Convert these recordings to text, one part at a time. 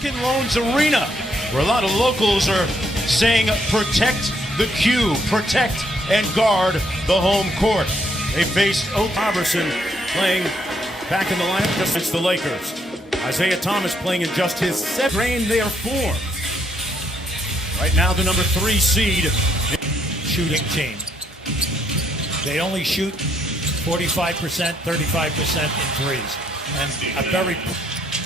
Quicken Loans Arena, where a lot of locals are saying protect the Q, protect and guard the home court. They faced Robertson playing back in the lineup just against the Lakers. Isaiah Thomas playing in just his seventh reign their form. Right now the number 3 seed. Shooting team. They only shoot 45%, 35% in threes.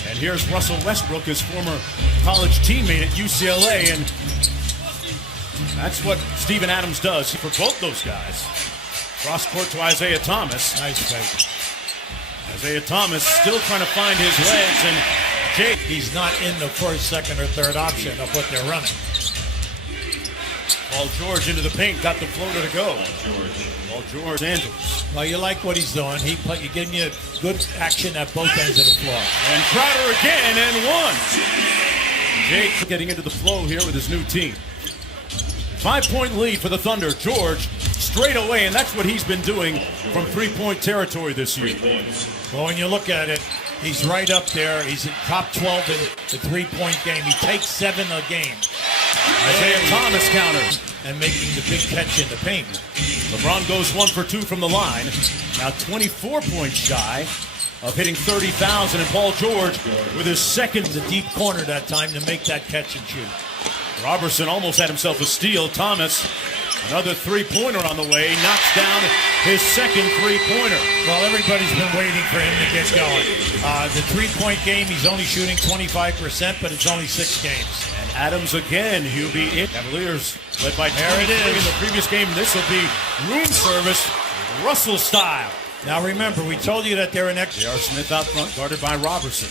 And here's Russell Westbrook, his former college teammate at UCLA, and that's what Steven Adams does for both those guys. Cross court to Isaiah Thomas. Nice fake. Isaiah Thomas still trying to find his legs, and Jake. He's not in the first, second, or third option of what they're running. Paul George into the paint, got the floater to go. Paul George, Angeles. Well, you like what he's doing. He's giving you good action at both ends of the floor. And Crowder again, and one. Jake getting into the flow here with his new team. 5-point lead for the Thunder. George straight away, and that's what he's been doing from three-point territory this year. Well, when you look at it, he's right up there. He's in top 12 in the three-point game. He takes 7 a game. Isaiah Thomas counters. And making the big catch in the paint. LeBron goes 1 for 2 from the line. Now 24 points shy of hitting 30,000, and Paul George with his second. The deep corner that time to make that catch and shoot. Robertson almost had himself a steal. Thomas, another three-pointer on the way, knocks down his second three-pointer. Well, everybody's been waiting for him to get going. The three-point game, he's only shooting 25%, but it's only 6 games. And Adams again, he'll be in. Cavaliers led by there it is. In the previous game. This will be room service, Russell style. Now remember, we told you that they're an extra. J.R. Smith out front, guarded by Robertson.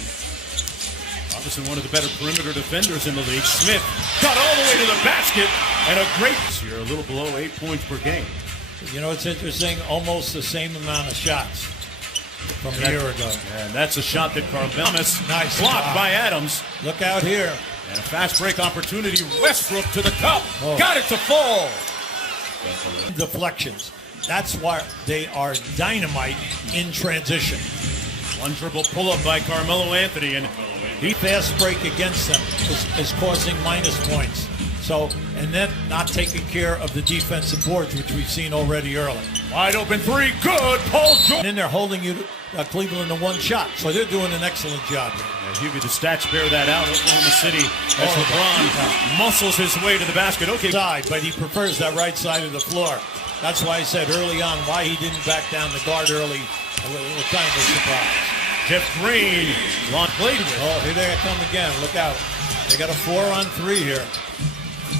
Robertson, one of the better perimeter defenders in the league. Smith got all the way to the basket, and a great. You're a little below 8 points per game. You know, it's interesting, almost the same amount of shots from a year ago. And that's a shot that Thomas nice blocked by Adams. Look out here. And a fast break opportunity. Westbrook to the cup. Oh. Got it to fall. Deflections. That's why they are dynamite in transition. One dribble pull-up by Carmelo Anthony, and he fast break against them is causing minus points. So, and then not taking care of the defensive boards, which we've seen already early. Wide open three, good, Paul George. And then they're holding you, Cleveland, to one shot. So they're doing an excellent job. Yeah, Hughie, the stats bear that out. Oklahoma City, as LeBron muscles his way to the basket. Okay, side, but he prefers that right side of the floor. That's why I said early on why he didn't back down the guard early. A little kind of a surprise. Jeff Green, long played with. Oh, here they come again. Look out. They got a 4-on-3 here.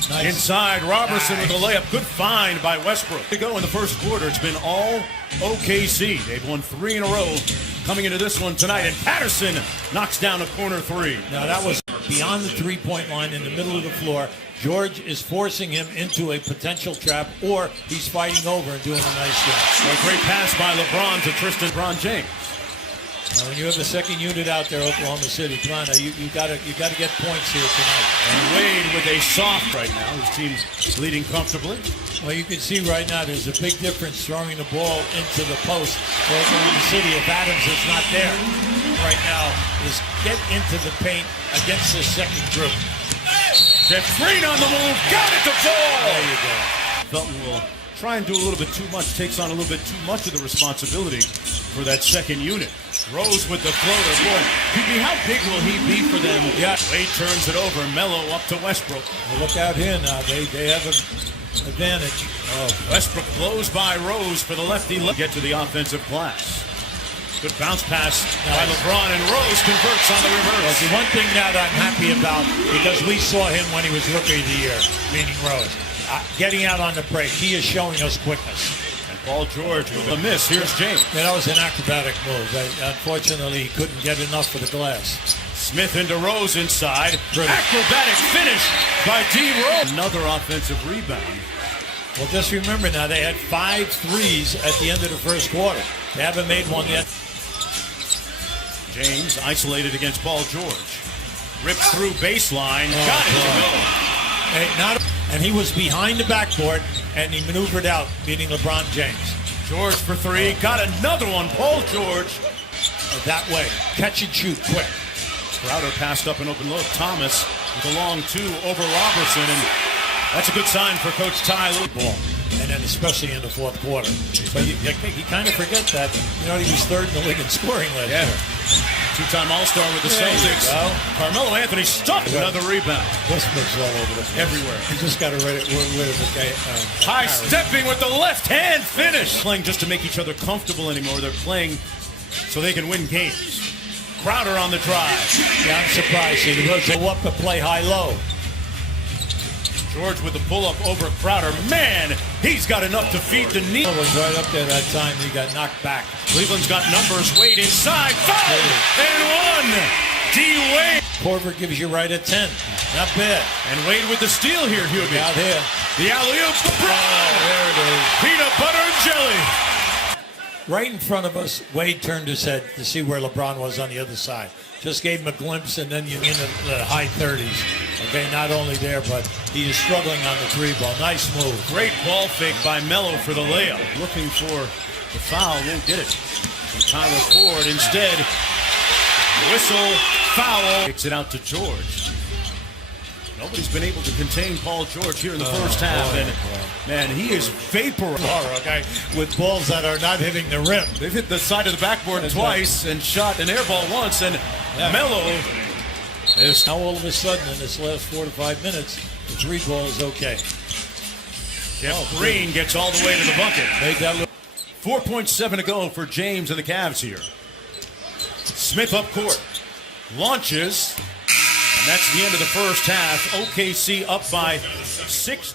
Nice. Inside, Robertson with a layup. Good find by Westbrook. To go in the first quarter, it's been all OKC. They've won 3 in a row coming into this one tonight. And Patterson knocks down a corner 3. Now that was beyond the three-point line in the middle of the floor. George is forcing him into a potential trap, or he's fighting over and doing a nice job. A great pass by LeBron to LeBron James. Now, when you have a second unit out there, Oklahoma City, come on, you got to get points here tonight. And Wade with a soft right now. His team's leading comfortably. Well, you can see right now there's a big difference throwing the ball into the post for Oklahoma City if Adams is not there. Right now is get into the paint against this second group. Jeff Green on the move, got it to fall. There you go. Felton will try and do a little bit too much, takes on a little bit too much of the responsibility for that second unit. Rose with the floater. Boy, how big will he be for them? Yeah. Wade turns it over. Melo up to Westbrook. Well, look out here now. They have an advantage. Oh, Westbrook blows by Rose for the lefty. Get to the offensive glass. Good bounce pass by LeBron, and Rose converts on the reverse. Well, the one thing now that I'm happy about, because we saw him when he was Rookie of the Year, meaning Rose, getting out on the break, he is showing us quickness. Paul George with a miss. Here's James. Yeah, that was an acrobatic move. Unfortunately, he couldn't get enough for the glass. Smith into Rose inside. Acrobatic finish by D. Rose. Another offensive rebound. Well, just remember now, they had 5 threes at the end of the first quarter. They haven't made one yet. James isolated against Paul George. Ripped through baseline. Got it to go. And he was behind the backboard, and he maneuvered out, beating LeBron James. George for 3. Got another one. Paul George. That way. Catch and shoot quick. Crowder passed up an open look. Thomas with a long two over Robertson, and that's a good sign for Coach Ty. Ball. And then especially in the fourth quarter. But you kind of forget that. You know, he was third in the league in scoring last year. Two-time All-Star with the Celtics. Carmelo Anthony stuck another rebound. Westbrook's all over the place. Everywhere. You just got to rid of the guy. High stepping with the left hand finish. Playing just to make each other comfortable anymore. They're playing so they can win games. Crowder on the drive. Yeah, I'm surprised. He goes up to play high-low. George with the pull-up over Crowder. Man, he's got enough to feed the knee. Was right up there that time. He got knocked back. Cleveland's got numbers. Wade inside. 5 and 1. D. Wade. Corver gives you right at 10. Not bad. And Wade with the steal here, Hubie. Out here. The alley-oop. There it is. Peanut butter and jelly. Right in front of us, Wade turned his head to see where LeBron was on the other side. Just gave him a glimpse, and then you're in the high 30s. Okay, not only there, but he is struggling on the three ball. Nice move. Great ball fake by Melo for the layup. Looking for the foul, won't get it. And Tyler Ford instead. Whistle, foul. Kicks it out to George. Nobody's been able to contain Paul George here in the first half, and man, he is vaporized. Okay, with balls that are not hitting the rim. They've hit the side of the backboard twice and shot an air ball once, and Melo is now all of a sudden in this last 4 to 5 minutes, the three ball is okay. Jeff Green gets all the way to the bucket. Made that look. 4.7 to go for James and the Cavs here. Smith up court, launches, and that's the end of the first half. OKC up by 60.